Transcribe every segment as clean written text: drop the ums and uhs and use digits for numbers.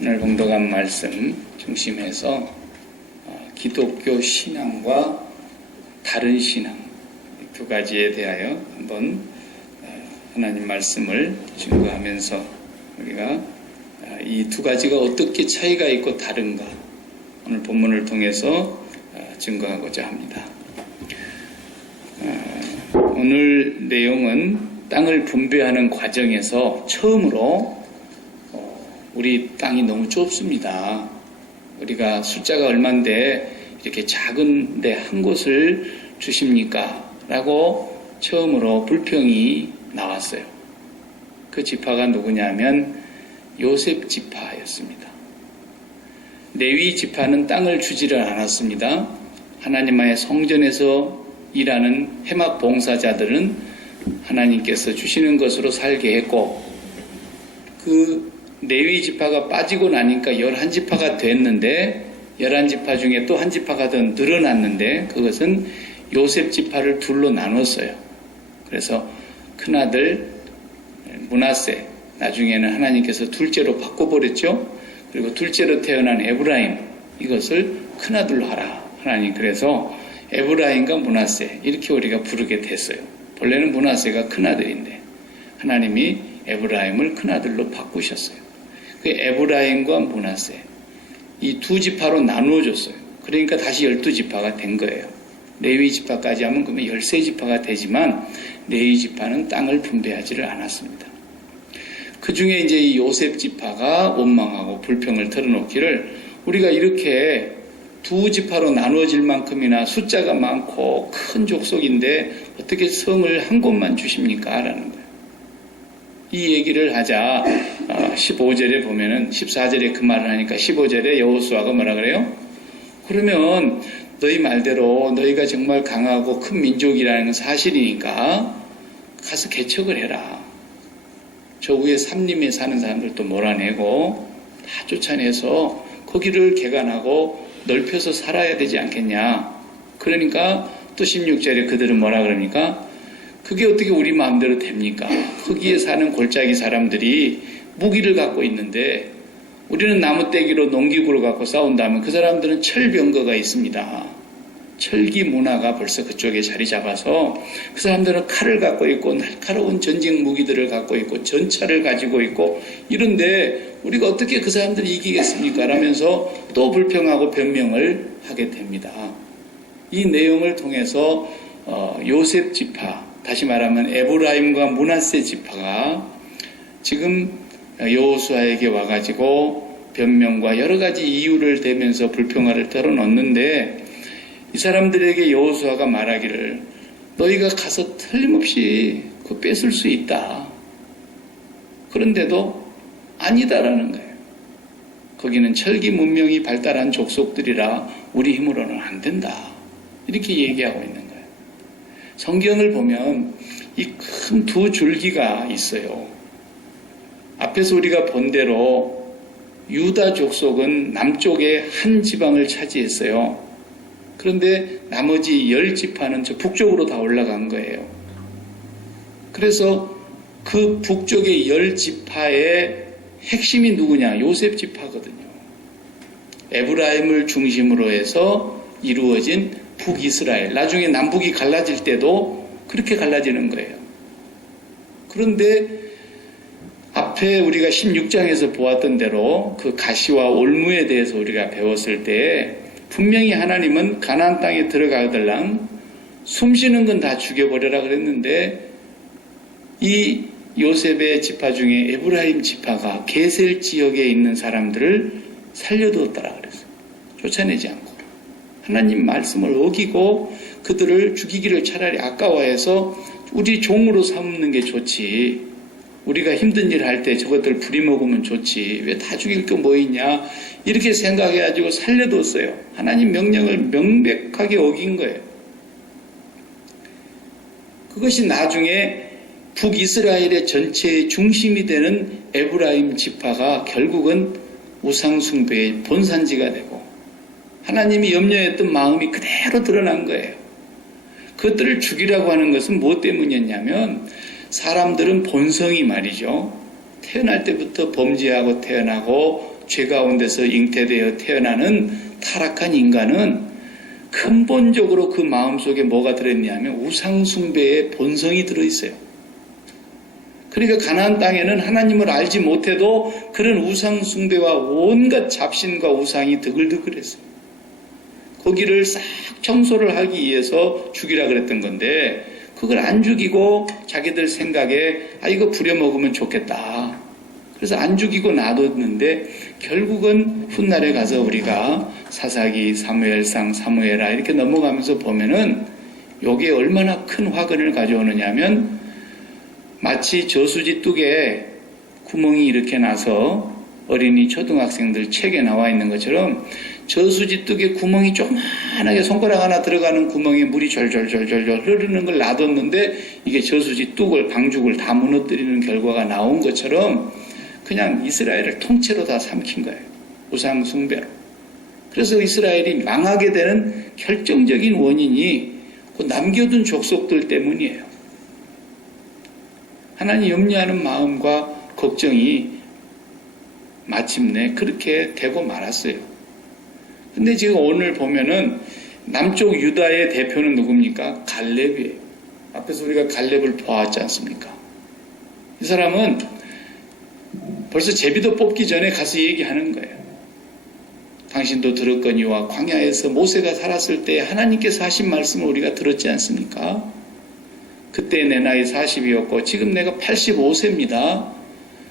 오늘 봉독한 말씀 중심해서 기독교 신앙과 다른 신앙 두 가지에 대하여 한번 하나님 말씀을 증거하면서 우리가 이 두 가지가 어떻게 차이가 있고 다른가 오늘 본문을 통해서 증거하고자 합니다. 오늘 내용은 땅을 분배하는 과정에서 처음으로 우리 땅이 너무 좁습니다. 우리가 숫자가 얼만데 이렇게 작은데 한 곳을 주십니까? 라고 처음으로 불평이 나왔어요. 그 지파가 누구냐면 요셉 지파였습니다. 레위 지파는 땅을 주지를 않았습니다. 하나님의 성전에서 일하는 해막 봉사자들은 하나님께서 주시는 것으로 살게 했고, 그 레위 지파가 빠지고 나니까 11지파가 됐는데 11지파 중에 또 한 지파가 더 늘어났는데 그것은 요셉 지파를 둘로 나눴어요. 그래서 큰아들 므낫세, 나중에는 하나님께서 둘째로 바꿔버렸죠. 그리고 둘째로 태어난 에브라임, 이것을 큰아들로 하라 하나님. 그래서 에브라임과 므낫세 이렇게 우리가 부르게 됐어요. 본래는 므낫세가 큰아들인데 하나님이 에브라임을 큰아들로 바꾸셨어요. 그 에브라임과 므낫세 이 두 지파로 나누어졌어요. 그러니까 다시 12지파가 된 거예요. 레위 지파까지 하면 그러면 13지파가 되지만 레위 지파는 땅을 분배하지를 않았습니다. 그 중에 이제 이 요셉 지파가 원망하고 불평을 털어놓기를, 우리가 이렇게 두 지파로 나누어질 만큼이나 숫자가 많고 큰 족속인데 어떻게 성을 한 곳만 주십니까? 라는 거예요. 이 얘기를 하자 15절에 보면은 14절에 그 말을 하니까 15절에 여호수아가 뭐라 그래요? 그러면 너희 말대로 너희가 정말 강하고 큰 민족이라는 사실이니까 가서 개척을 해라. 저 위에 삼림에 사는 사람들도 몰아내고 다 쫓아내서 거기를 개간하고 넓혀서 살아야 되지 않겠냐. 그러니까 또 16절에 그들은 뭐라 그럽니까? 그게 어떻게 우리 마음대로 됩니까? 거기에 사는 골짜기 사람들이 무기를 갖고 있는데 우리는 나무떼기로 농기구를 갖고 싸운다면 그 사람들은 철병거가 있습니다. 철기 문화가 벌써 그쪽에 자리 잡아서 그 사람들은 칼을 갖고 있고 날카로운 전쟁 무기들을 갖고 있고 전차를 가지고 있고 이런데 우리가 어떻게 그 사람들을 이기겠습니까? 라면서 또 불평하고 변명을 하게 됩니다. 이 내용을 통해서 요셉 지파, 다시 말하면 에브라임과 므낫세 지파가 지금 여호수아에게 와가지고 변명과 여러 가지 이유를 대면서 불평화를 털어놓는데, 이 사람들에게 여호수아가 말하기를 너희가 가서 틀림없이 그 뺏을 수 있다. 그런데도 아니다라는 거예요. 거기는 철기 문명이 발달한 족속들이라 우리 힘으로는 안 된다. 이렇게 얘기하고 있는 거예요. 성경을 보면 이 큰 두 줄기가 있어요. 앞에서 우리가 본 대로 유다 족속은 남쪽에 한 지방을 차지했어요. 그런데 나머지 10지파는 저 북쪽으로 다 올라간 거예요. 그래서 그 북쪽의 10지파의 핵심이 누구냐? 요셉 지파거든요. 에브라임을 중심으로 해서 이루어진 북이스라엘. 나중에 남북이 갈라질 때도 그렇게 갈라지는 거예요. 그런데 앞에 우리가 16장에서 보았던 대로 그 가시와 올무에 대해서 우리가 배웠을 때 분명히 하나님은 가나안 땅에 들어가들랑 숨쉬는 건 다 죽여버려라 그랬는데 이 요셉의 지파 중에 에브라임 지파가 게셀 지역에 있는 사람들을 살려두었더라 그랬어요. 쫓아내지 않고 하나님 말씀을 어기고 그들을 죽이기를 차라리 아까워해서 우리 종으로 삼는 게 좋지, 우리가 힘든 일 할 때 저것들 부리먹으면 좋지, 왜 다 죽일 거 뭐 있냐, 이렇게 생각해가지고 살려뒀어요. 하나님 명령을 명백하게 어긴 거예요. 그것이 나중에 북이스라엘의 전체의 중심이 되는 에브라임 지파가 결국은 우상숭배의 본산지가 되고 하나님이 염려했던 마음이 그대로 드러난 거예요. 그것들을 죽이라고 하는 것은 무엇 때문이었냐면 사람들은 본성이 말이죠. 태어날 때부터 범죄하고 태어나고 죄 가운데서 잉태되어 태어나는 타락한 인간은 근본적으로 그 마음속에 뭐가 들어있냐면 우상숭배의 본성이 들어있어요. 그러니까 가나안 땅에는 하나님을 알지 못해도 그런 우상숭배와 온갖 잡신과 우상이 드글드글했어요. 거기를 싹 청소를 하기 위해서 죽이라 그랬던 건데 그걸 안 죽이고 자기들 생각에 이거 부려먹으면 좋겠다. 그래서 안 죽이고 놔뒀는데 결국은 훗날에 가서 우리가 사사기, 사무엘상, 사무엘하 이렇게 넘어가면서 보면은 요게 얼마나 큰 화근을 가져오느냐면 마치 저수지 뚝에 구멍이 이렇게 나서 어린이 초등학생들 책에 나와 있는 것처럼 저수지 뚝에 구멍이 조그만하게 손가락 하나 들어가는 구멍에 물이 졸졸졸졸 흐르는 걸 놔뒀는데 이게 저수지 뚝을 방죽을 다 무너뜨리는 결과가 나온 것처럼 그냥 이스라엘을 통째로 다 삼킨 거예요. 우상 숭배로. 그래서 이스라엘이 망하게 되는 결정적인 원인이 그 남겨둔 족속들 때문이에요. 하나님 염려하는 마음과 걱정이 마침내 그렇게 되고 말았어요. 근데 지금 오늘 보면은 남쪽 유다의 대표는 누굽니까? 갈렙이에요. 앞에서 우리가 갈렙을 보았지 않습니까? 이 사람은 벌써 제비도 뽑기 전에 가서 얘기하는 거예요. 당신도 들었거니와 광야에서 모세가 살았을 때 하나님께서 하신 말씀을 우리가 들었지 않습니까? 그때 내 나이 40이었고 지금 내가 85세입니다.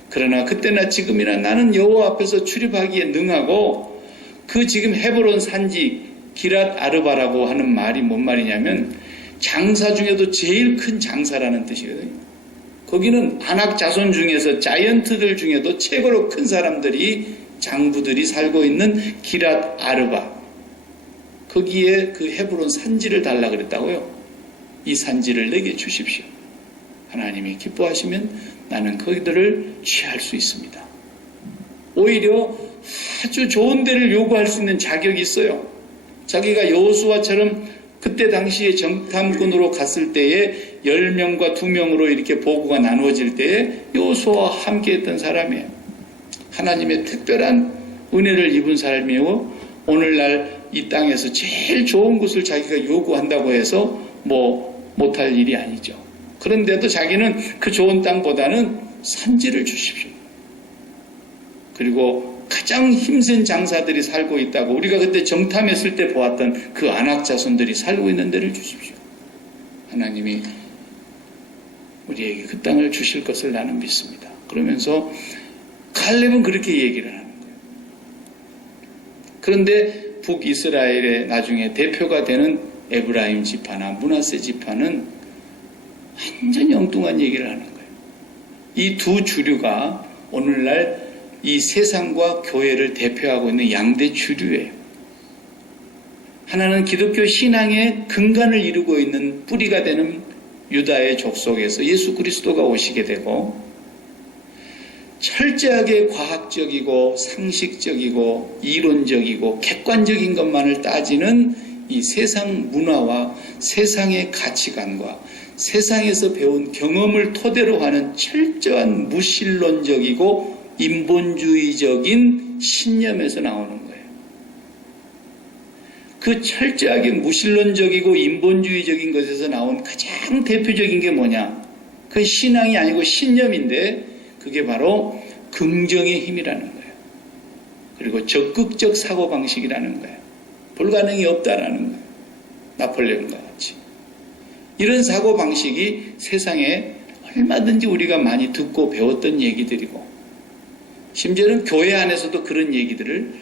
그러나 그때나 지금이나 나는 여호와 앞에서 출입하기에 능하고 그 지금 헤브론 산지 기랏 아르바라고 하는 말이 뭔 말이냐면 장사 중에도 제일 큰 장사라는 뜻이거든요. 거기는 아낙 자손 중에서 자이언트들 중에도 최고로 큰 사람들이 장부들이 살고 있는 기랏 아르바. 거기에 그 헤브론 산지를 달라 그랬다고요. 이 산지를 내게 주십시오. 하나님이 기뻐하시면 나는 거기들을 취할 수 있습니다. 오히려 아주 좋은 데를 요구할 수 있는 자격이 있어요. 자기가 여호수아처럼 그때 당시에 정탐꾼으로 갔을 때에 10명과 2명으로 이렇게 보고가 나누어질 때에 여호수아와 함께했던 사람이에요. 하나님의 특별한 은혜를 입은 사람이고 오늘날 이 땅에서 제일 좋은 것을 자기가 요구한다고 해서 못할 일이 아니죠. 그런데도 자기는 그 좋은 땅보다는 산지를 주십시오. 그리고 가장 힘센 장사들이 살고 있다고 우리가 그때 정탐했을 때 보았던 그 아낙 자손들이 살고 있는 데를 주십시오. 하나님이 우리에게 그 땅을 주실 것을 나는 믿습니다. 그러면서 갈렙은 그렇게 얘기를 하는 거예요. 그런데 북이스라엘의 나중에 대표가 되는 에브라임 지파나 므낫세 지파는 완전히 엉뚱한 얘기를 하는 거예요. 이 두 주류가 오늘날 이 세상과 교회를 대표하고 있는 양대 주류예요. 하나는 기독교 신앙의 근간을 이루고 있는 뿌리가 되는 유다의 족속에서 예수 그리스도가 오시게 되고 철저하게 과학적이고 상식적이고 이론적이고 객관적인 것만을 따지는 이 세상 문화와 세상의 가치관과 세상에서 배운 경험을 토대로 하는 철저한 무신론적이고 인본주의적인 신념에서 나오는 거예요. 그 철저하게 무신론적이고 인본주의적인 것에서 나온 가장 대표적인 게 뭐냐? 그 신앙이 아니고 신념인데 그게 바로 긍정의 힘이라는 거예요. 그리고 적극적 사고방식이라는 거예요. 불가능이 없다라는 거예요. 나폴레옹과 같이. 이런 사고방식이 세상에 얼마든지 우리가 많이 듣고 배웠던 얘기들이고 심지어는 교회 안에서도 그런 얘기들을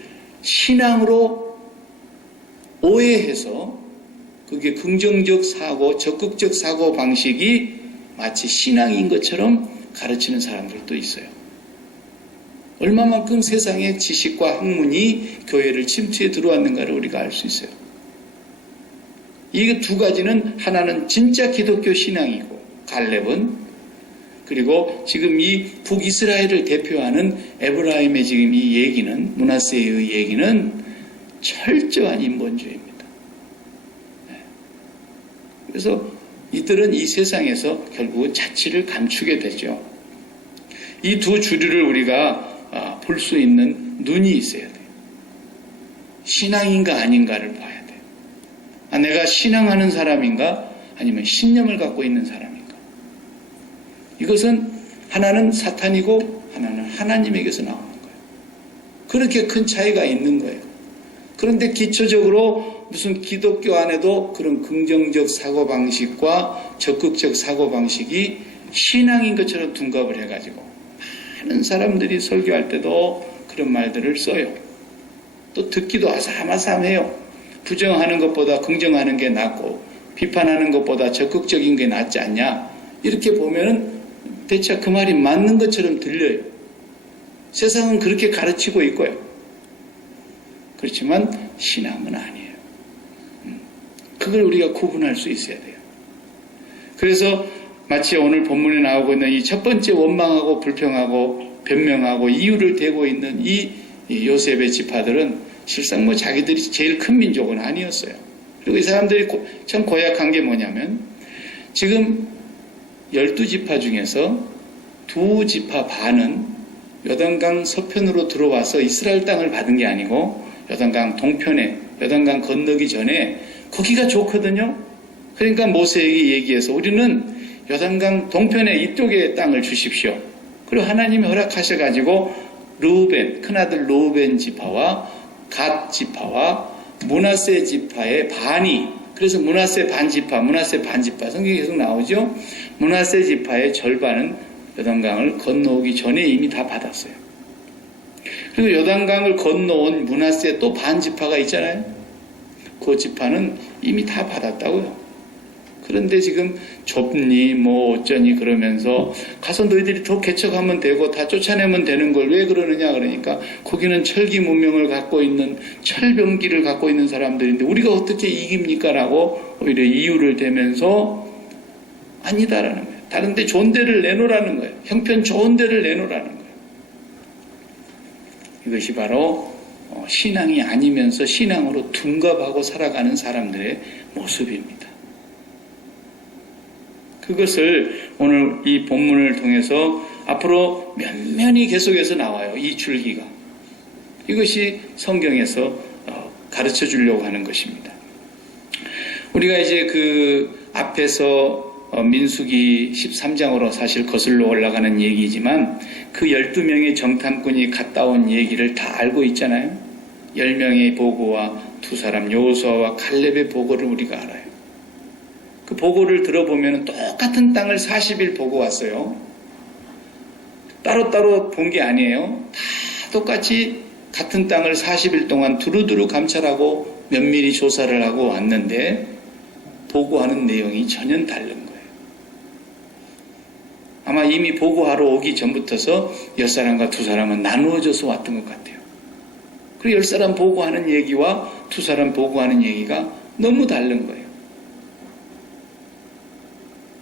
신앙으로 오해해서 그게 긍정적 사고, 적극적 사고방식이 마치 신앙인 것처럼 가르치는 사람들도 있어요. 얼마만큼 세상의 지식과 학문이 교회를 침투해 들어왔는가를 우리가 알 수 있어요. 이 두 가지는 하나는 진짜 기독교 신앙이고 갈렙은 그리고 지금 이 북이스라엘을 대표하는 에브라임의 지금 이 얘기는 므낫세의 얘기는 철저한 인본주의입니다. 그래서 이들은 이 세상에서 결국은 자치를 감추게 되죠. 이 두 주류를 우리가 볼 수 있는 눈이 있어야 돼요. 신앙인가 아닌가를 봐야 돼요. 내가 신앙하는 사람인가 아니면 신념을 갖고 있는 사람인가. 이것은 하나는 사탄이고 하나는 하나님에게서 나오는 거예요. 그렇게 큰 차이가 있는 거예요. 그런데 기초적으로 무슨 기독교 안에도 그런 긍정적 사고방식과 적극적 사고방식이 신앙인 것처럼 둔갑을 해가지고 많은 사람들이 설교할 때도 그런 말들을 써요. 또 듣기도 아삼아삼해요. 부정하는 것보다 긍정하는 게 낫고 비판하는 것보다 적극적인 게 낫지 않냐. 이렇게 보면은 대체 그 말이 맞는 것처럼 들려요. 세상은 그렇게 가르치고 있고요. 그렇지만 신앙은 아니에요. 그걸 우리가 구분할 수 있어야 돼요. 그래서 마치 오늘 본문에 나오고 있는 이 첫 번째 원망하고 불평하고 변명하고 이유를 대고 있는 이 요셉의 지파들은 실상 자기들이 제일 큰 민족은 아니었어요. 그리고 이 사람들이 참 고약한 게 뭐냐면 지금 12지파 중에서 2지파 반은 요단강 서편으로 들어와서 이스라엘 땅을 받은 게 아니고 요단강 동편에 요단강 건너기 전에 거기가 좋거든요. 그러니까 모세에게 얘기해서 우리는 요단강 동편에 이쪽에 땅을 주십시오. 그리고 하나님이 허락하셔가지고 르우벤 큰아들 르우벤 지파와 갓 지파와 므낫세 지파의 반이 그래서 므낫세 반지파 성경에 계속 나오죠. 므낫세 지파의 절반은 요단강을 건너오기 전에 이미 다 받았어요. 그리고 요단강을 건너온 므낫세 또 반지파가 있잖아요. 그 지파는 이미 다 받았다고요. 그런데 지금 좁니 어쩌니 그러면서 가서 너희들이 더 개척하면 되고 다 쫓아내면 되는 걸 왜 그러느냐 그러니까 거기는 철기 문명을 갖고 있는 철병기를 갖고 있는 사람들인데 우리가 어떻게 이깁니까? 라고 오히려 이유를 대면서 아니다라는 거예요. 다른 데 좋은 데를 내놓으라는 거예요. 형편 좋은 데를 내놓으라는 거예요. 이것이 바로 신앙이 아니면서 신앙으로 둔갑하고 살아가는 사람들의 모습입니다. 그것을 오늘 이 본문을 통해서 앞으로 면면히 계속해서 나와요. 이 줄기가. 이것이 성경에서 가르쳐 주려고 하는 것입니다. 우리가 이제 그 앞에서 민수기 13장으로 사실 거슬러 올라가는 얘기지만 그 12명의 정탐꾼이 갔다 온 얘기를 다 알고 있잖아요. 10명의 보고와 두 사람 여호수아와 칼렙의 보고를 우리가 알아요. 그 보고를 들어보면 똑같은 땅을 40일 보고 왔어요. 따로따로 본 게 아니에요. 다 똑같이 같은 땅을 40일 동안 두루두루 감찰하고 면밀히 조사를 하고 왔는데 보고하는 내용이 전혀 다른 거예요. 아마 이미 보고하러 오기 전부터서 10사람과 2사람은 나누어져서 왔던 것 같아요. 그리고 10사람 보고하는 얘기와 2사람 보고하는 얘기가 너무 다른 거예요.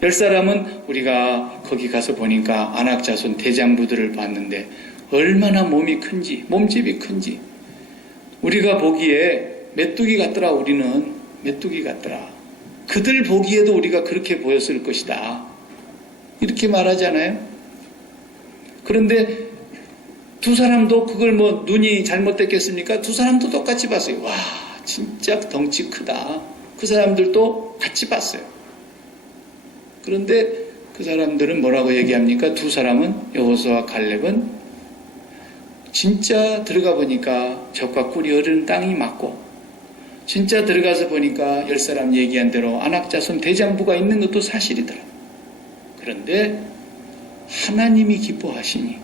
10사람은 우리가 거기 가서 보니까 안악자손 대장부들을 봤는데 얼마나 몸이 큰지, 몸집이 큰지. 우리가 보기에 메뚜기 같더라, 우리는. 메뚜기 같더라. 그들 보기에도 우리가 그렇게 보였을 것이다. 이렇게 말하잖아요. 그런데 2사람도 그걸 눈이 잘못됐겠습니까? 2사람도 똑같이 봤어요. 와, 진짜 덩치 크다. 그 사람들도 같이 봤어요. 그런데 그 사람들은 뭐라고 얘기합니까? 2사람은 여호수아와 갈렙은 진짜 들어가 보니까 젖과 꿀이 흐르는 땅이 맞고 진짜 들어가서 보니까 10사람 얘기한 대로 안악자손 대장부가 있는 것도 사실이더라. 그런데 하나님이 기뻐하시니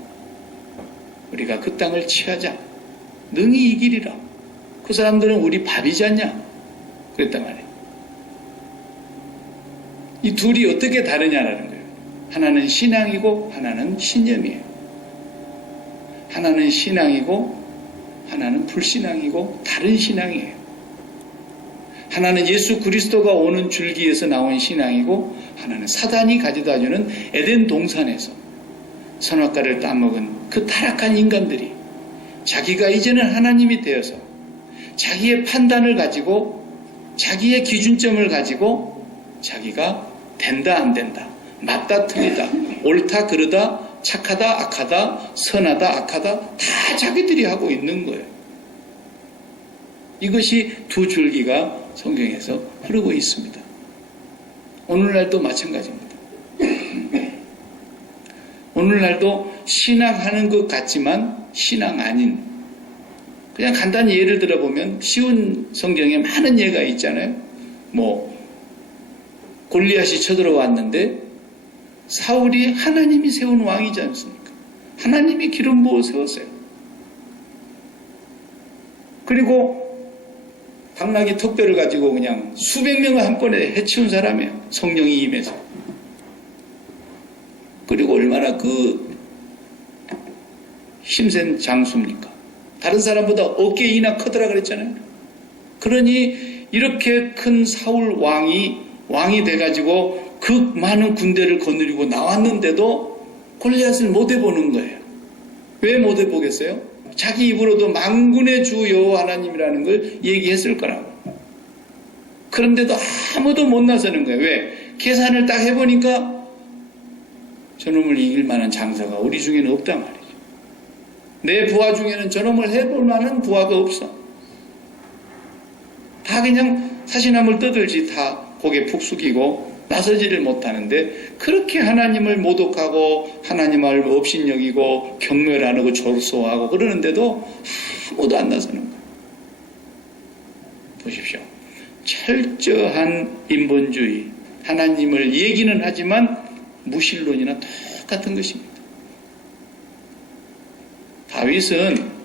우리가 그 땅을 취하자. 능히 이기리라. 그 사람들은 우리 밥이지 않냐? 그랬단 말이에요. 이 둘이 어떻게 다르냐라는 거예요. 하나는 신앙이고 하나는 신념이에요. 하나는 신앙이고 하나는 불신앙이고 다른 신앙이에요. 하나는 예수 그리스도가 오는 줄기에서 나온 신앙이고 하나는 사단이 가져다주는 에덴 동산에서 선악과를 따먹은 그 타락한 인간들이 자기가 이제는 하나님이 되어서 자기의 판단을 가지고 자기의 기준점을 가지고 자기가 된다 안 된다, 맞다 틀리다, 옳다 그르다 착하다, 악하다, 선하다, 악하다 다 자기들이 하고 있는 거예요. 이것이 두 줄기가 성경에서 흐르고 있습니다. 오늘날도 마찬가지입니다. 오늘날도 신앙하는 것 같지만 신앙 아닌, 그냥 간단히 예를 들어보면 쉬운 성경에 많은 예가 있잖아요. 골리앗이 쳐들어왔는데 사울이 하나님이 세운 왕이지 않습니까? 하나님이 기름 부어 세웠어요. 그리고 당나귀 턱뼈를 가지고 그냥 수백 명을 한 번에 해치운 사람이에요. 성령이 임해서. 그리고 얼마나 그 힘센 장수입니까? 다른 사람보다 어깨 이나 크더라 그랬잖아요. 그러니 이렇게 큰 사울 왕이 돼가지고 그 많은 군대를 거느리고 나왔는데도 골리앗을 못 해보는 거예요. 왜 못 해보겠어요? 자기 입으로도 만군의 주 여호와 하나님이라는 걸 얘기했을 거라고. 그런데도 아무도 못 나서는 거예요. 왜? 계산을 딱 해보니까 저놈을 이길 만한 장사가 우리 중에는 없단 말이죠. 내 부하 중에는 저놈을 해볼 만한 부하가 없어. 다 그냥 사시나물 떠들지 다 고개 푹 숙이고 나서지를 못하는데, 그렇게 하나님을 모독하고 하나님을 업신여기고 경멸 안 하고 졸소하고 그러는데도 아무도 안 나서는 거예요. 보십시오. 철저한 인본주의, 하나님을 얘기는 하지만 무신론이나 똑같은 것입니다. 다윗은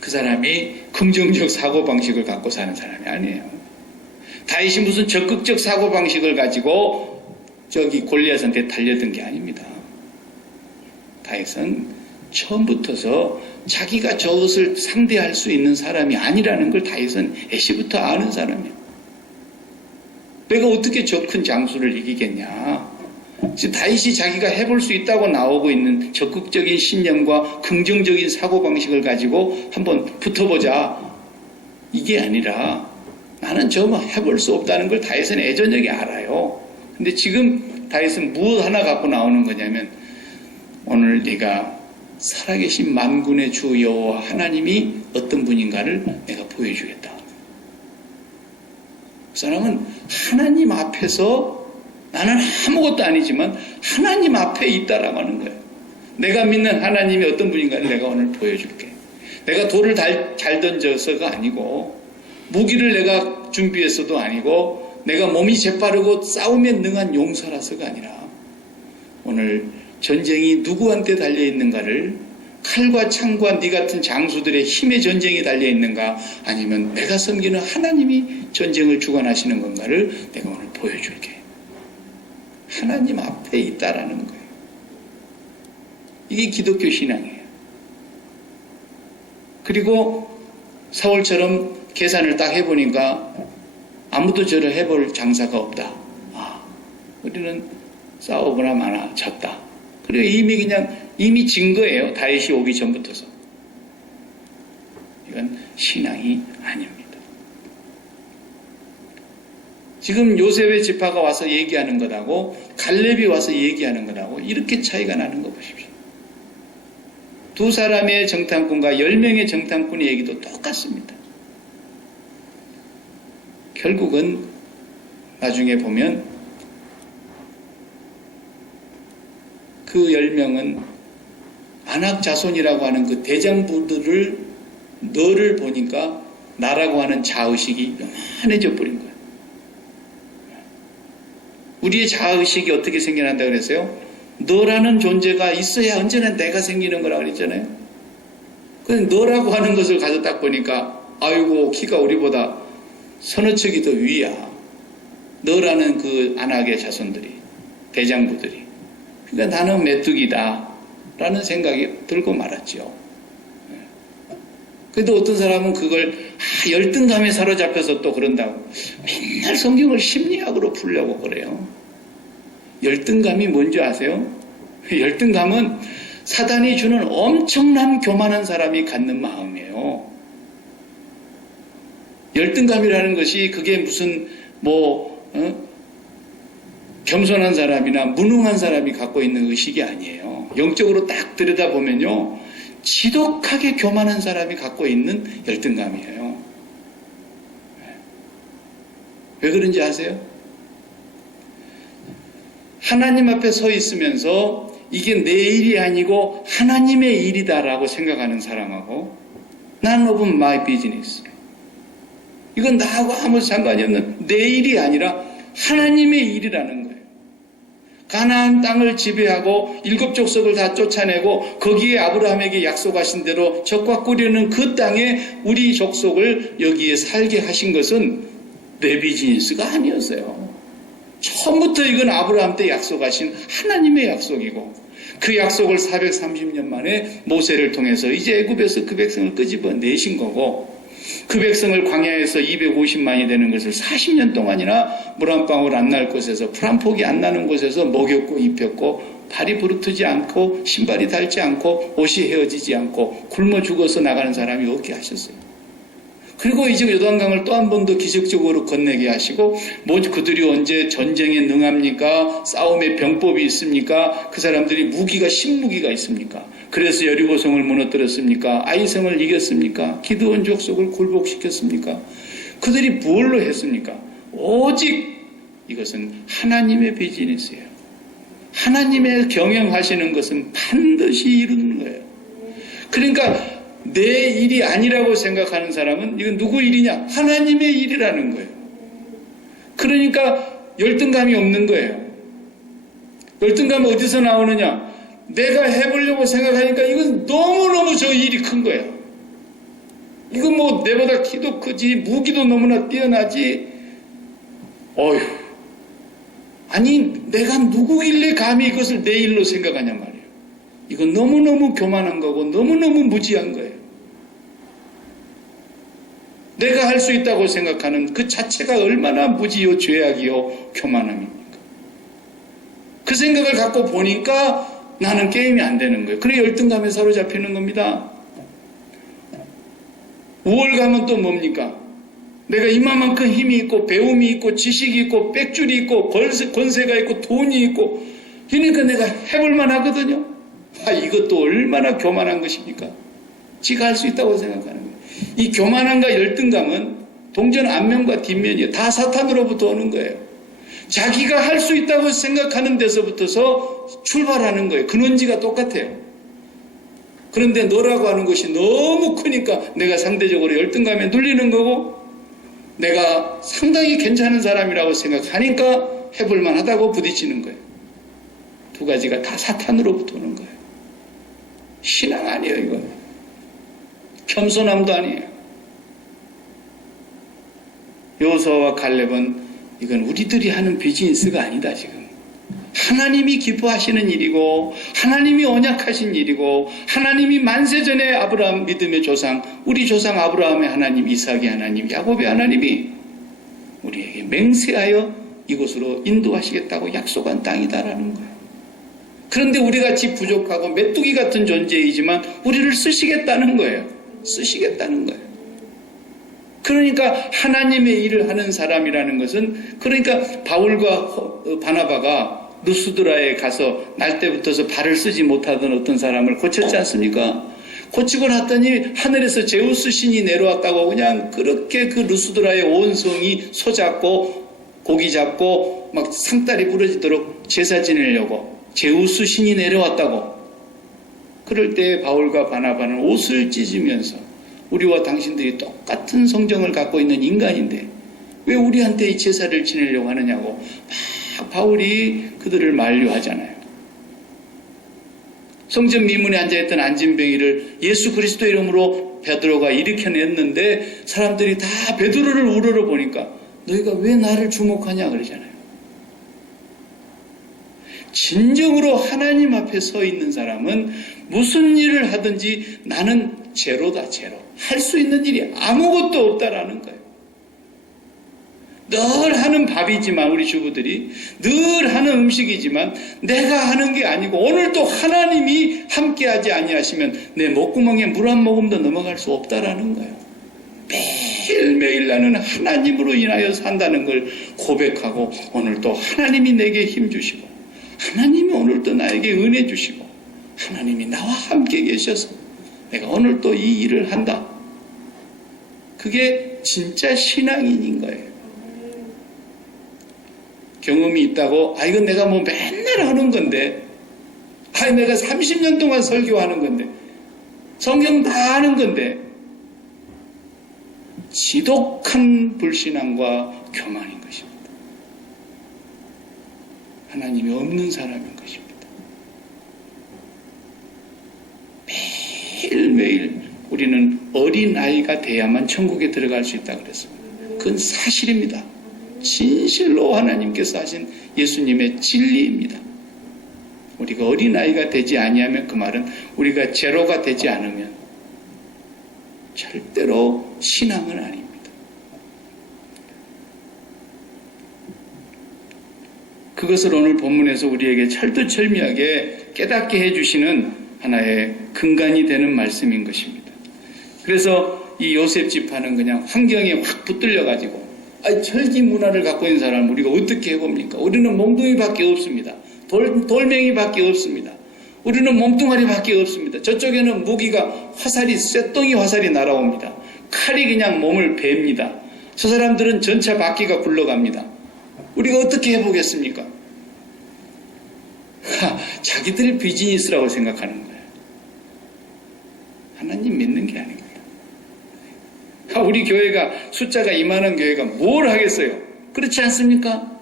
그 사람이 긍정적 사고방식을 갖고 사는 사람이 아니에요. 다윗이 무슨 적극적 사고방식을 가지고 저기 골리앗한테 달려든 게 아닙니다. 다윗은 처음부터서 자기가 저것을 상대할 수 있는 사람이 아니라는 걸 다윗은 애시부터 아는 사람이에요. 내가 어떻게 저 큰 장수를 이기겠냐. 지금 다윗이 자기가 해볼 수 있다고 나오고 있는 적극적인 신념과 긍정적인 사고방식을 가지고 한번 붙어보자, 이게 아니라 나는 저뭐 해볼 수 없다는 걸 다윗은 애저녁에 알아요. 근데 지금 다윗은 무엇 하나 갖고 나오는 거냐면, 오늘 네가 살아계신 만군의 주 여호와 하나님이 어떤 분인가를 내가 보여주겠다. 그 사람은 하나님 앞에서 나는 아무것도 아니지만 하나님 앞에 있다라고 하는 거예요. 내가 믿는 하나님이 어떤 분인가를 내가 오늘 보여줄게. 내가 돌을 잘 던져서가 아니고, 무기를 내가 준비해서도 아니고, 내가 몸이 재빠르고 싸움에 능한 용사라서가 아니라, 오늘 전쟁이 누구한테 달려있는가를, 칼과 창과 네 같은 장수들의 힘의 전쟁이 달려있는가, 아니면 내가 섬기는 하나님이 전쟁을 주관하시는 건가를 내가 오늘 보여줄게. 하나님 앞에 있다라는 거예요. 이게 기독교 신앙이에요. 그리고 사울처럼 계산을 딱 해보니까 아무도 저를 해볼 장사가 없다. 우리는 싸우거나 마나 졌다. 그리고 이미 진 거예요. 다윗이 오기 전부터서. 이건 신앙이 아닙니다. 지금 요셉의 지파가 와서 얘기하는 것하고 갈렙이 와서 얘기하는 것하고 이렇게 차이가 나는 거 보십시오. 두 사람의 정탐꾼과 10명의 정탐꾼의 얘기도 똑같습니다. 결국은 나중에 보면 그 10명은 아낙 자손이라고 하는 그 대장부들을 너를 보니까 나라고 하는 자의식이 요만해져 버린 거예요. 우리의 자의식이 어떻게 생겨난다 그랬어요? 너라는 존재가 있어야 언제나 내가 생기는 거라고 그랬잖아요. 근데 너라고 하는 것을 가서 딱 보니까 아이고 키가 우리보다 서너 척이 더 위야. 너라는 그 안악의 자손들이, 대장부들이. 그러니까 나는 메뚜기다 라는 생각이 들고 말았죠. 그래도 어떤 사람은 그걸 열등감에 사로잡혀서 또 그런다고 맨날 성경을 심리학으로 풀려고 그래요. 열등감이 뭔지 아세요? 열등감은 사단이 주는 엄청난 교만한 사람이 갖는 마음이에요. 열등감이라는 것이 그게 무슨 겸손한 사람이나 무능한 사람이 갖고 있는 의식이 아니에요. 영적으로 딱 들여다보면요, 지독하게 교만한 사람이 갖고 있는 열등감이에요. 왜 그런지 아세요? 하나님 앞에 서 있으면서 이게 내 일이 아니고 하나님의 일이다라고 생각하는 사람하고 None of my business. 이건 나하고 아무 상관이 없는 내 일이 아니라 하나님의 일이라는 거예요. 가나안 땅을 지배하고 7 족속을 다 쫓아내고 거기에 아브라함에게 약속하신 대로 적과 꾸려는 그 땅에 우리 족속을 여기에 살게 하신 것은 내 비즈니스가 아니었어요. 처음부터 이건 아브라함 때 약속하신 하나님의 약속이고 그 약속을 430년 만에 모세를 통해서 이제 애굽에서 그 백성을 끄집어내신 거고 그 백성을 광야에서 250만이 되는 것을 40년 동안이나 물 한 방울 안 날 곳에서 풀 한 폭이 안 나는 곳에서 먹였고 입혔고 발이 부르트지 않고 신발이 닳지 않고 옷이 헤어지지 않고 굶어 죽어서 나가는 사람이 없게 하셨어요. 그리고 이제 요단강을 또 한 번 더 기적적으로 건네게 하시고 뭐 그들이 언제 전쟁에 능합니까? 싸움에 병법이 있습니까? 그 사람들이 무기가 신무기가 있습니까? 그래서 여리고성을 무너뜨렸습니까? 아이성을 이겼습니까? 기드온 족속을 굴복시켰습니까? 그들이 뭘로 했습니까? 오직 이것은 하나님의 비즈니스예요. 하나님의 경영하시는 것은 반드시 이루는 거예요. 그러니까 내 일이 아니라고 생각하는 사람은 이건 누구 일이냐? 하나님의 일이라는 거예요. 그러니까 열등감이 없는 거예요. 열등감은 어디서 나오느냐? 내가 해보려고 생각하니까 이건 너무너무 저 일이 큰 거야. 이건 뭐 내보다 키도 크지 무기도 너무나 뛰어나지. 어휴, 아니 내가 누구길래 감히 이것을 내 일로 생각하냐 말이에요. 이건 너무너무 교만한 거고 너무너무 무지한 거예요. 내가 할 수 있다고 생각하는 그 자체가 얼마나 무지요 죄악이요 교만함입니까? 그 생각을 갖고 보니까 나는 게임이 안 되는 거예요. 그래 열등감에 사로잡히는 겁니다. 우월감은 또 뭡니까? 내가 이만큼 힘이 있고 배움이 있고 지식이 있고 빽줄이 있고 권세가 있고 돈이 있고 그러니까 내가 해볼만 하거든요. 이것도 얼마나 교만한 것입니까? 지가 할 수 있다고 생각하는 거예요. 이 교만함과 열등감은 동전 앞면과 뒷면이에요. 다 사탄으로부터 오는 거예요. 자기가 할 수 있다고 생각하는 데서부터서 출발하는 거예요. 근원지가 똑같아요. 그런데 너라고 하는 것이 너무 크니까 내가 상대적으로 열등감에 눌리는 거고 내가 상당히 괜찮은 사람이라고 생각하니까 해볼만 하다고 부딪히는 거예요. 두 가지가 다 사탄으로부터 오는 거예요. 신앙 아니에요, 이거. 겸손함도 아니에요. 여호수아와 갈렙은 이건 우리들이 하는 비즈니스가 아니다, 지금. 하나님이 기뻐하시는 일이고 하나님이 언약하신 일이고 하나님이 만세전에 아브라함 믿음의 조상, 우리 조상 아브라함의 하나님, 이삭의 하나님, 야곱의 하나님이 우리에게 맹세하여 이곳으로 인도하시겠다고 약속한 땅이다라는 거예요. 그런데 우리같이 부족하고 메뚜기 같은 존재이지만 우리를 쓰시겠다는 거예요. 쓰시겠다는 거예요. 그러니까 하나님의 일을 하는 사람이라는 것은, 그러니까 바울과 바나바가 루스드라에 가서 날 때부터서 발을 쓰지 못하던 어떤 사람을 고쳤지 않습니까? 고치고 났더니 하늘에서 제우스 신이 내려왔다고 그냥 그렇게 그 루스드라의 온 성이 소잡고 고기 잡고 막 상다리 부러지도록 제사 지내려고 제우스 신이 내려왔다고. 그럴 때 바울과 바나바는 옷을 찢으면서 우리와 당신들이 똑같은 성정을 갖고 있는 인간인데 왜 우리한테 이 제사를 지내려고 하느냐고 막 바울이 그들을 만류하잖아요. 성전 미문에 앉아있던 안진뱅이를 예수 그리스도 이름으로 베드로가 일으켜냈는데 사람들이 다 베드로를 우러러보니까 너희가 왜 나를 주목하냐 그러잖아요. 진정으로 하나님 앞에 서 있는 사람은 무슨 일을 하든지 나는 제로다, 제로. 할 수 있는 일이 아무것도 없다라는 거예요. 늘 하는 밥이지만 우리 주부들이 늘 하는 음식이지만 내가 하는 게 아니고 오늘 또 하나님이 함께하지 아니하시면 내 목구멍에 물 한 모금도 넘어갈 수 없다라는 거예요. 매일매일 나는 하나님으로 인하여 산다는 걸 고백하고 오늘 또 하나님이 내게 힘 주시고 하나님이 오늘 또 나에게 은혜 주시고 하나님이 나와 함께 계셔서 내가 오늘 또 이 일을 한다. 그게 진짜 신앙인인 거예요. 경험이 있다고 이건 내가 뭐 맨날 하는 건데 내가 30년 동안 설교하는 건데 성경 다 아는 건데 지독한 불신앙과 교만인 것입니다. 하나님이 없는 사람인 것입니다. 매일매일 우리는 어린아이가 돼야만 천국에 들어갈 수 있다고 그랬습니다. 그건 사실입니다. 진실로 하나님께서 하신 예수님의 진리입니다. 우리가 어린아이가 되지 아니하면 그 말은 우리가 제로가 되지 않으면 절대로 신앙은 아닙니다. 그것을 오늘 본문에서 우리에게 철두철미하게 깨닫게 해주시는 하나의 근간이 되는 말씀인 것입니다. 그래서 이 요셉 지파는 그냥 환경에 확 붙들려가지고 철기 문화를 갖고 있는 사람을 우리가 어떻게 해봅니까? 우리는 몽둥이밖에 없습니다. 돌멩이밖에 없습니다. 우리는 몸뚱아리밖에 없습니다. 저쪽에는 무기가 쇳덩이 화살이 날아옵니다. 칼이 그냥 몸을 베입니다. 저 사람들은 전차 바퀴가 굴러갑니다. 우리가 어떻게 해보겠습니까? 자기들 비즈니스라고 생각하는 거예요. 하나님 믿는 게 아닙니다. 우리 교회가 숫자가 이만한 교회가 뭘 하겠어요? 그렇지 않습니까?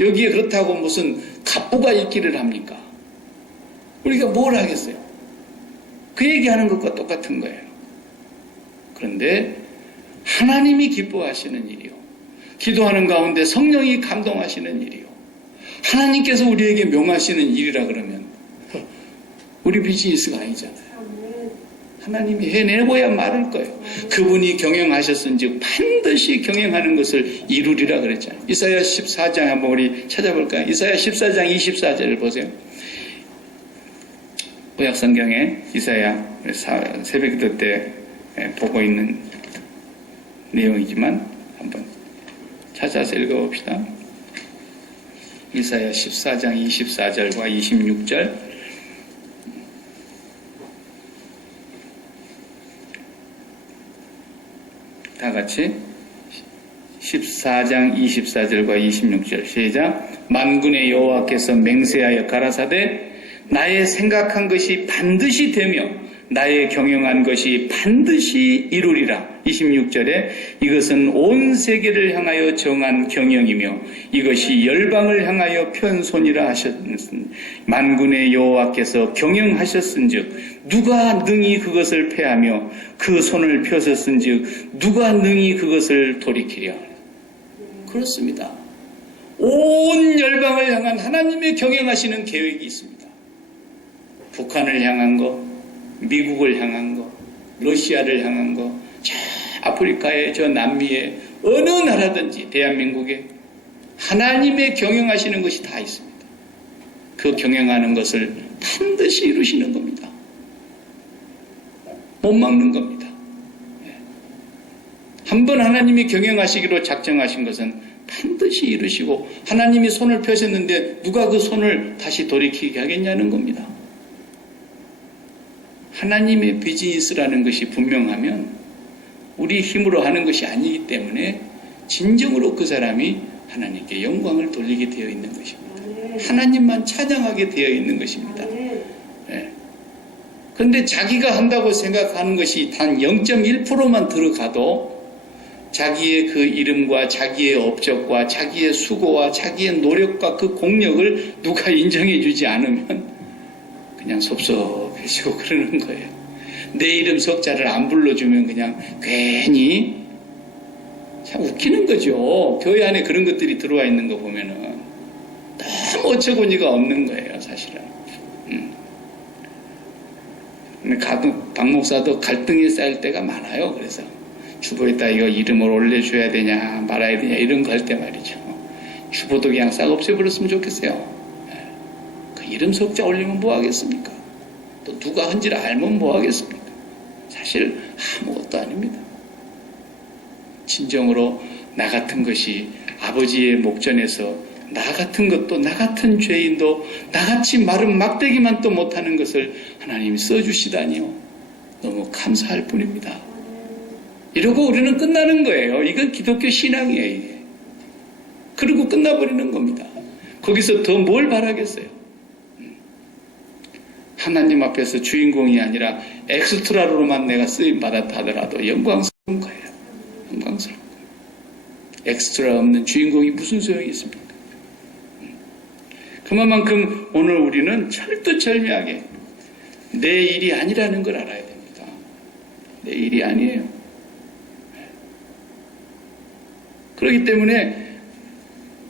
여기에 그렇다고 무슨 갑부가 있기를 합니까? 우리가 뭘 하겠어요? 그 얘기하는 것과 똑같은 거예요. 그런데 하나님이 기뻐하시는 일이요. 기도하는 가운데 성령이 감동하시는 일이요. 하나님께서 우리에게 명하시는 일이라 그러면 우리 비즈니스가 아니잖아요. 하나님이 해내고야 말을 거예요. 그분이 경영하셨은즉 반드시 경영하는 것을 이루리라 그랬잖아요. 이사야 14장 한번 우리 찾아볼까요? 이사야 14장 24절을 보세요. 구약성경에 이사야 새벽기도 때 보고 있는 내용이지만 한번 찾아서 읽어봅시다. 이사야 14장 24절과 26절 다 같이 14장 24절과 26절 시작. 만군의 여호와께서 맹세하여 가라사대 나의 생각한 것이 반드시 되며 나의 경영한 것이 반드시 이루리라. 26절에 이것은 온 세계를 향하여 정한 경영이며 이것이 열방을 향하여 편손이라 하셨으니 만군의 여호와께서 경영하셨은즉 누가 능히 그것을 패하며 그 손을 펴셨은즉 누가 능히 그것을 돌이키랴. 그렇습니다. 온 열방을 향한 하나님의 경영하시는 계획이 있습니다. 북한을 향한 거, 미국을 향한 거, 러시아를 향한 거, 저 아프리카에 저 남미에 어느 나라든지 대한민국에 하나님의 경영하시는 것이 다 있습니다. 그 경영하는 것을 반드시 이루시는 겁니다. 못 막는 겁니다. 한번 하나님이 경영하시기로 작정하신 것은 반드시 이루시고 하나님이 손을 펴셨는데 누가 그 손을 다시 돌이키게 하겠냐는 겁니다. 하나님의 비즈니스라는 것이 분명하면 우리 힘으로 하는 것이 아니기 때문에 진정으로 그 사람이 하나님께 영광을 돌리게 되어 있는 것입니다. 하나님만 찬양하게 되어 있는 것입니다. 그런데 자기가 한다고 생각하는 것이 단 0.1%만 들어가도 자기의 그 이름과 자기의 업적과 자기의 수고와 자기의 노력과 그 공력을 누가 인정해 주지 않으면 그냥 섭섭해지고 그러는 거예요. 내 이름 석자를 안 불러주면 그냥 괜히 참 웃기는 거죠. 교회 안에 그런 것들이 들어와 있는 거 보면은 너무 어처구니가 없는 거예요, 사실은. 박 목사도 갈등이 쌓일 때가 많아요. 그래서 주보에다 이거 이름을 올려줘야 되냐 말아야 되냐 이런 거 할 때 말이죠. 주보도 그냥 싹 없애버렸으면 좋겠어요. 그 이름 석자 올리면 뭐 하겠습니까? 또 누가 한지를 알면 뭐 하겠습니까? 사실 아무것도 아닙니다. 진정으로 나 같은 것이 아버지의 목전에서 나 같은 것도, 나 같은 죄인도, 나같이 마른 막대기만 또 못하는 것을 하나님이 써주시다니요. 너무 감사할 뿐입니다. 이러고 우리는 끝나는 거예요. 이건 기독교 신앙이에요, 이게. 그리고 끝나버리는 겁니다. 거기서 더 뭘 바라겠어요? 하나님 앞에서 주인공이 아니라 엑스트라로만 내가 쓰임받았다 하더라도 영광스러운 거예요. 영광스러운 거예요. 엑스트라 없는 주인공이 무슨 소용이 있습니까? 그만큼 오늘 우리는 철두철미하게 내 일이 아니라는 걸 알아야 됩니다. 내 일이 아니에요. 그렇기 때문에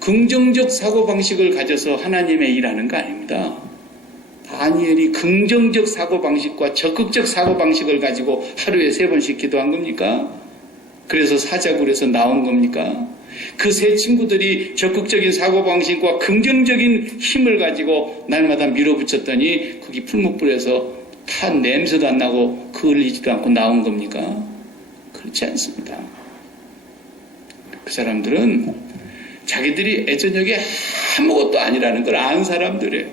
긍정적 사고방식을 가져서 하나님의 일하는 거 아닙니다. 다니엘이 긍정적 사고방식과 적극적 사고방식을 가지고 하루에 3번씩 기도한 겁니까? 그래서 사자굴에서 나온 겁니까? 그 세 친구들이 적극적인 사고방식과 긍정적인 힘을 가지고 날마다 밀어붙였더니 거기 풀목불에서 탄 냄새도 안 나고 그을리지도 않고 나온 겁니까? 그렇지 않습니다. 그 사람들은 자기들이 애저녁에 아무것도 아니라는 걸 아는 사람들이에요.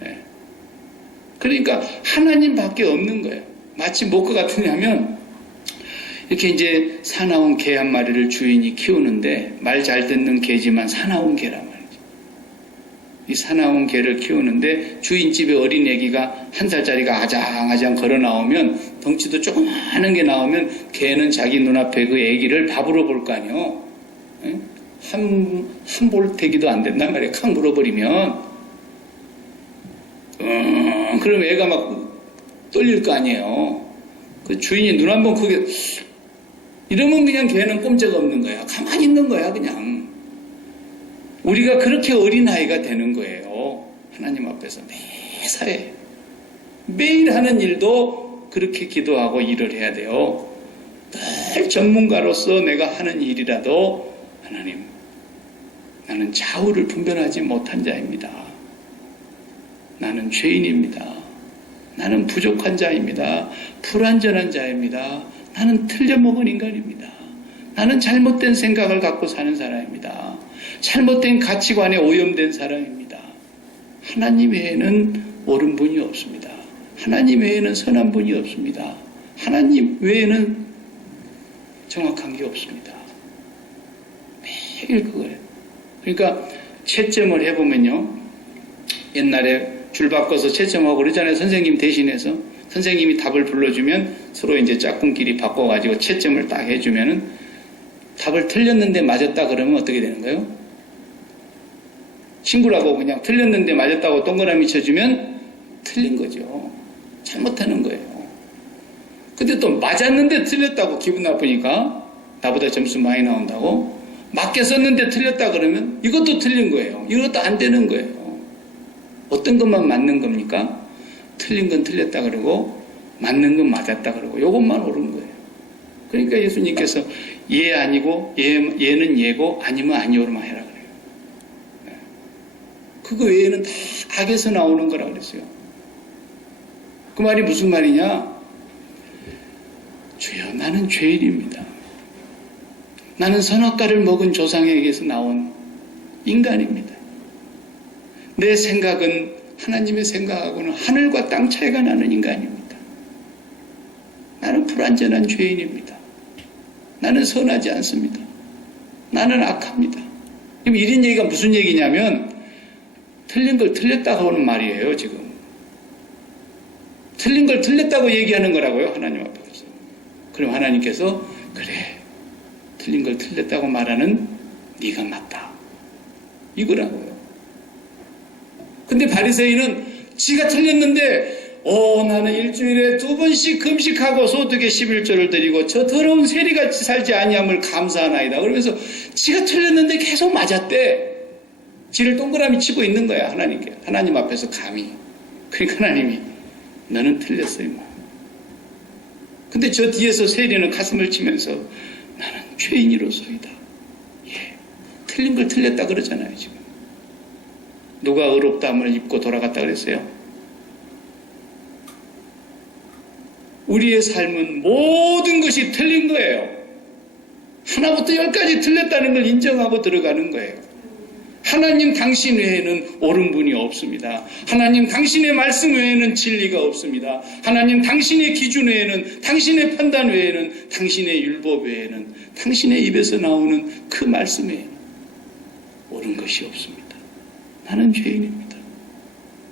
네. 그러니까 하나님밖에 없는 거예요. 마치 뭐가 같으냐면 이렇게 이제 사나운 개 한 마리를 주인이 키우는데 말 잘 듣는 개지만 사나운 개란 말이죠. 이 사나운 개를 키우는데 주인집에 어린 애기가 1살짜리가 아장아장 걸어 나오면 덩치도 조그마한 게 나오면 개는 자기 눈앞에 그 애기를 밥으로 볼 거 아니에요. 한 볼태기도 안 된단 말이에요. 칵 물어버리면 그럼 애가 막 떨릴 거 아니에요. 그 주인이 눈 한번 크게 이러면 그냥 걔는 꼼짝없는 거야. 가만히 있는 거야 그냥. 우리가 그렇게 어린아이가 되는 거예요. 하나님 앞에서 매사에 매일 하는 일도 그렇게 기도하고 일을 해야 돼요. 늘 전문가로서 내가 하는 일이라도 하나님, 나는 좌우를 분별하지 못한 자입니다. 나는 죄인입니다. 나는 부족한 자입니다. 불완전한 자입니다. 나는 틀려먹은 인간입니다. 나는 잘못된 생각을 갖고 사는 사람입니다. 잘못된 가치관에 오염된 사람입니다. 하나님 외에는 옳은 분이 없습니다. 하나님 외에는 선한 분이 없습니다. 하나님 외에는 정확한 게 없습니다. 매일 그거예요. 그러니까 채점을 해보면요. 옛날에 줄 바꿔서 채점하고 그러잖아요. 선생님 대신해서. 선생님이 답을 불러주면 서로 이제 짝꿍끼리 바꿔가지고 채점을 딱 해주면은 답을 틀렸는데 맞았다 그러면 어떻게 되는 거예요? 친구라고 그냥 틀렸는데 맞았다고 동그라미 쳐주면 틀린 거죠. 잘못하는 거예요. 근데 또 맞았는데 틀렸다고 기분 나쁘니까 나보다 점수 많이 나온다고 맞게 썼는데 틀렸다 그러면 이것도 틀린 거예요. 이것도 안 되는 거예요. 어떤 것만 맞는 겁니까? 틀린 건 틀렸다 그러고 맞는 건 맞았다 그러고 이것만 옳은 거예요. 그러니까 예수님께서 예 아니고 예는 예고 아니면 아니오로만 해라 그래요. 그거 외에는 다 악에서 나오는 거라 그랬어요. 그 말이 무슨 말이냐? 주여 나는 죄인입니다. 나는 선악과를 먹은 조상에게서 나온 인간입니다. 내 생각은 하나님의 생각하고는 하늘과 땅 차이가 나는 인간입니다. 나는 불완전한 죄인입니다. 나는 선하지 않습니다. 나는 악합니다. 그럼 이런 얘기가 무슨 얘기냐면 틀린 걸 틀렸다고 하는 말이에요. 지금 틀린 걸 틀렸다고 얘기하는 거라고요. 하나님 앞에서. 그럼 하나님께서 그래 틀린 걸 틀렸다고 말하는 네가 맞다 이거라고요. 근데 바리새인은 지가 틀렸는데 나는 일주일에 2번씩 금식하고 소득의 11조를 드리고 저 더러운 세리같이 살지 아니함을 감사하나이다. 그러면서 지가 틀렸는데 계속 맞았대. 지를 동그라미 치고 있는 거야. 하나님께. 하나님 앞에서 감히. 그러니까 하나님이 너는 틀렸어 임마. 근데 저 뒤에서 세리는 가슴을 치면서 나는 죄인이로소이다. 예, 틀린 걸 틀렸다 그러잖아요 지금. 누가 의롭다함을 입고 돌아갔다 그랬어요? 우리의 삶은 모든 것이 틀린 거예요. 하나부터 열까지 틀렸다는 걸 인정하고 들어가는 거예요. 하나님 당신 외에는 옳은 분이 없습니다. 하나님 당신의 말씀 외에는 진리가 없습니다. 하나님 당신의 기준 외에는, 당신의 판단 외에는, 당신의 율법 외에는, 당신의 입에서 나오는 그 말씀 외에는 옳은 것이 없습니다. 나는 죄인입니다.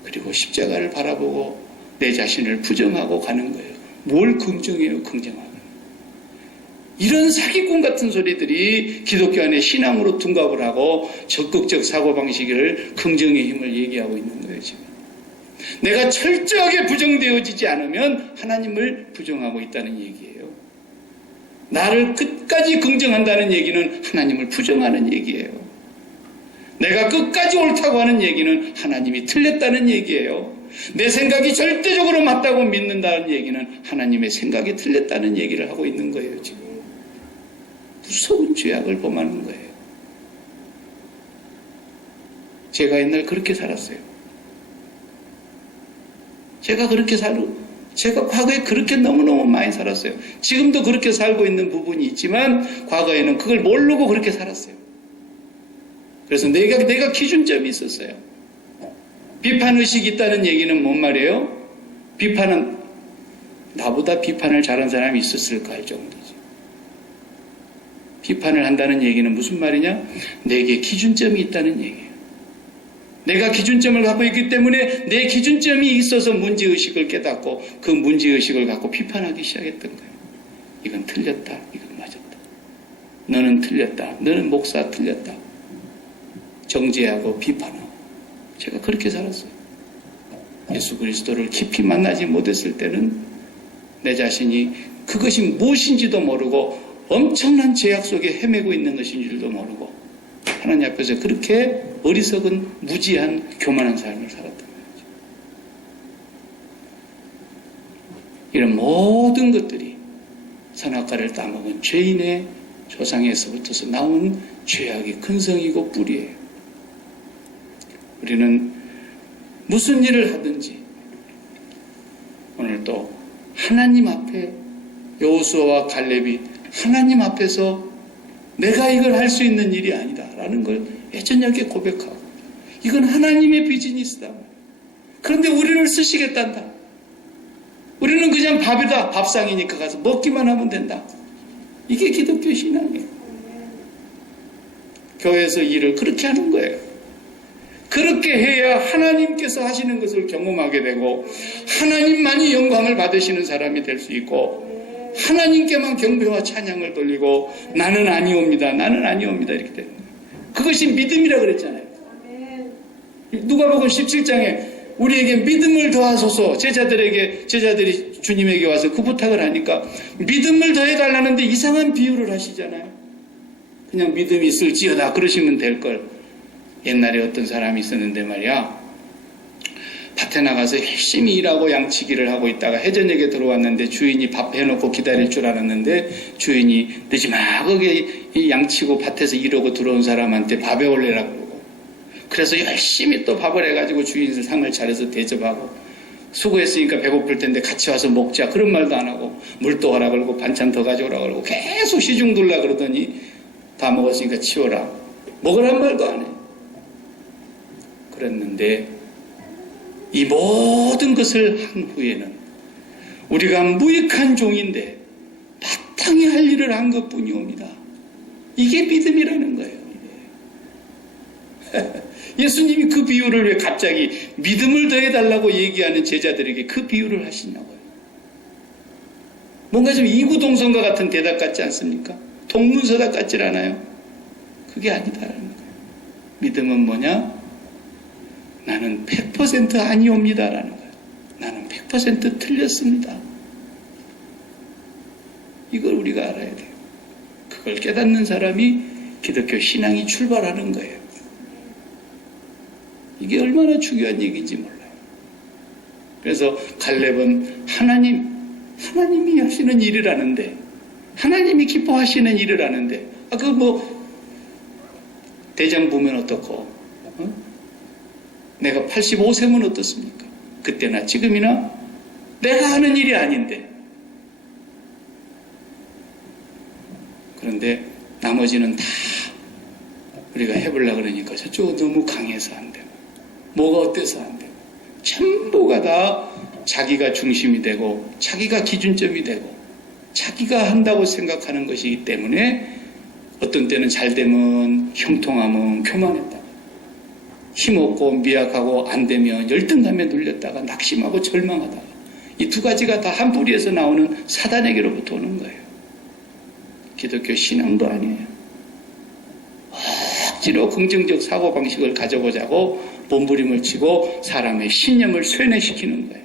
그리고 십자가를 바라보고 내 자신을 부정하고 가는 거예요. 뭘 긍정해요? 긍정하고. 이런 사기꾼 같은 소리들이 기독교 안에 신앙으로 둔갑을 하고 적극적 사고방식을 긍정의 힘을 얘기하고 있는 거예요. 지금 내가 철저하게 부정되어지지 않으면 하나님을 부정하고 있다는 얘기예요. 나를 끝까지 긍정한다는 얘기는 하나님을 부정하는 얘기예요. 내가 끝까지 옳다고 하는 얘기는 하나님이 틀렸다는 얘기예요. 내 생각이 절대적으로 맞다고 믿는다는 얘기는 하나님의 생각이 틀렸다는 얘기를 하고 있는 거예요. 지금 무서운 죄악을 범하는 거예요. 제가 옛날 그렇게 살았어요. 제가 과거에 그렇게 너무너무 많이 살았어요. 지금도 그렇게 살고 있는 부분이 있지만 과거에는 그걸 모르고 그렇게 살았어요. 그래서 내가 기준점이 있었어요. 비판의식이 있다는 얘기는 뭔 말이에요? 비판은 나보다 비판을 잘한 사람이 있었을까 할 정도죠. 비판을 한다는 얘기는 무슨 말이냐? 내게 기준점이 있다는 얘기예요. 내가 기준점을 갖고 있기 때문에 내 기준점이 있어서 문제의식을 깨닫고 그 문제의식을 갖고 비판하기 시작했던 거예요. 이건 틀렸다. 이건 맞았다. 너는 틀렸다. 너는 목사 틀렸다. 정죄하고 비판하고. 제가 그렇게 살았어요. 예수 그리스도를 깊이 만나지 못했을 때는 내 자신이 그것이 무엇인지도 모르고 엄청난 죄악 속에 헤매고 있는 것인 줄도 모르고 하나님 앞에서 그렇게 어리석은 무지한 교만한 삶을 살았던 거죠. 이런 모든 것들이 선악과를 따먹은 죄인의 조상에서부터서 나온 죄악의 근성이고 뿌리예요. 우리는 무슨 일을 하든지 오늘 또 하나님 앞에 여호수아와 갈렙이 하나님 앞에서 내가 이걸 할 수 있는 일이 아니다라는 걸 애절하게 고백하고 이건 하나님의 비즈니스다. 그런데 우리를 쓰시겠단다. 우리는 그냥 밥이다. 밥상이니까 가서 먹기만 하면 된다. 이게 기독교 신앙이에요. 교회에서 일을 그렇게 하는 거예요. 그렇게 해야 하나님께서 하시는 것을 경험하게 되고 하나님만이 영광을 받으시는 사람이 될 수 있고 하나님께만 경배와 찬양을 돌리고 나는 아니옵니다. 나는 아니옵니다. 이렇게 되는 거예요. 그것이 믿음이라 그랬잖아요. 누가복음 17장에 우리에게 믿음을 더하소서 제자들이 주님에게 와서 그 부탁을 하니까 믿음을 더해달라는데 이상한 비유를 하시잖아요. 그냥 믿음이 있을지어다 그러시면 될걸. 옛날에 어떤 사람이 있었는데 말이야. 밭에 나가서 열심히 일하고 양치기를 하고 있다가 해저녁에 들어왔는데 주인이 밥 해놓고 기다릴 줄 알았는데 주인이 늦지막하게 양치고 밭에서 일하고 들어온 사람한테 밥에 올리라고 그러고 그래서 열심히 또 밥을 해가지고 주인 상을 차려서 대접하고 수고했으니까 배고플 텐데 같이 와서 먹자 그런 말도 안 하고 물도 하라 그러고 반찬 더 가져오라 그러고 계속 시중 둘라 그러더니 다 먹었으니까 치워라 먹으란 말도 안 해. 그랬는데 이 모든 것을 한 후에는 우리가 무익한 종인데 마땅히 할 일을 한 것뿐이옵니다. 이게 믿음이라는 거예요. 예수님이 그 비유를 왜 갑자기 믿음을 더해달라고 얘기하는 제자들에게 그 비유를 하시냐고요. 뭔가 좀 이구동성과 같은 대답 같지 않습니까? 동문서답 같질 않아요? 그게 아니다라는 거예요. 믿음은 뭐냐? 나는 100% 아니옵니다라는 거예요. 나는 100% 틀렸습니다. 이걸 우리가 알아야 돼요. 그걸 깨닫는 사람이 기독교 신앙이 출발하는 거예요. 이게 얼마나 중요한 얘기인지 몰라요. 그래서 갈렙은 하나님이 하시는 일이라는데 하나님이 기뻐하시는 일을 하는데 대장 보면 어떻고 내가 85세면 어떻습니까? 그때나 지금이나 내가 하는 일이 아닌데 그런데 나머지는 다 우리가 해보려고 그러니까 저쪽은 너무 강해서 안 되고 뭐가 어때서 안 되고 전부가 다 자기가 중심이 되고 자기가 기준점이 되고 자기가 한다고 생각하는 것이기 때문에 어떤 때는 잘 되면 형통하면 교만했다가 힘없고 미약하고 안 되면 열등감에 눌렸다가 낙심하고 절망하다가 이 두 가지가 다 한 뿌리에서 나오는 사단에게로부터 오는 거예요. 기독교 신앙도 아니에요. 억지로 긍정적 사고방식을 가져보자고 몸부림을 치고 사람의 신념을 쇠뇌시키는 거예요.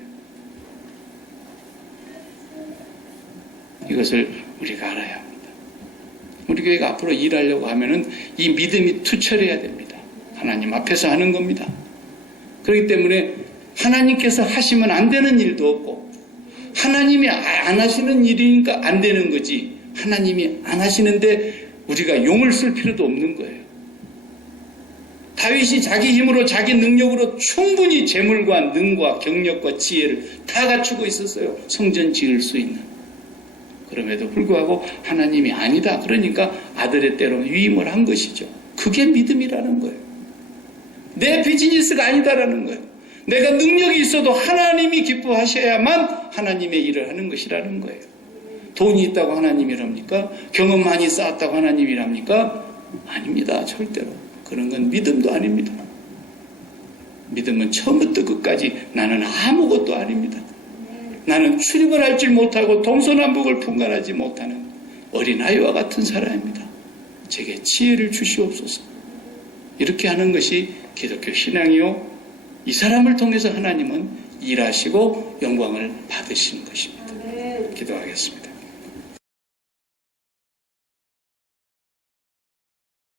이것을 우리가 알아야 합니다. 우리 교회가 앞으로 일하려고 하면은 이 믿음이 투철해야 됩니다. 하나님 앞에서 하는 겁니다. 그렇기 때문에 하나님께서 하시면 안 되는 일도 없고 하나님이 안 하시는 일이니까 안 되는 거지 하나님이 안 하시는데 우리가 용을 쓸 필요도 없는 거예요. 다윗이 자기 힘으로 자기 능력으로 충분히 재물과 능과 경력과 지혜를 다 갖추고 있었어요. 성전 지을 수 있는. 그럼에도 불구하고 하나님이 아니다. 그러니까 아들의 때로 위임을 한 것이죠. 그게 믿음이라는 거예요. 내 비즈니스가 아니다라는 거예요. 내가 능력이 있어도 하나님이 기뻐하셔야만 하나님의 일을 하는 것이라는 거예요. 돈이 있다고 하나님이랍니까? 경험 많이 쌓았다고 하나님이랍니까? 아닙니다. 절대로. 그런 건 믿음도 아닙니다. 믿음은 처음부터 끝까지 나는 아무것도 아닙니다. 나는 출입을 할 줄 못하고 동서남북을 분간하지 못하는 어린아이와 같은 사람입니다. 제게 지혜를 주시옵소서. 이렇게 하는 것이 기독교 신앙이요. 이 사람을 통해서 하나님은 일하시고 영광을 받으시는 것입니다. 기도하겠습니다.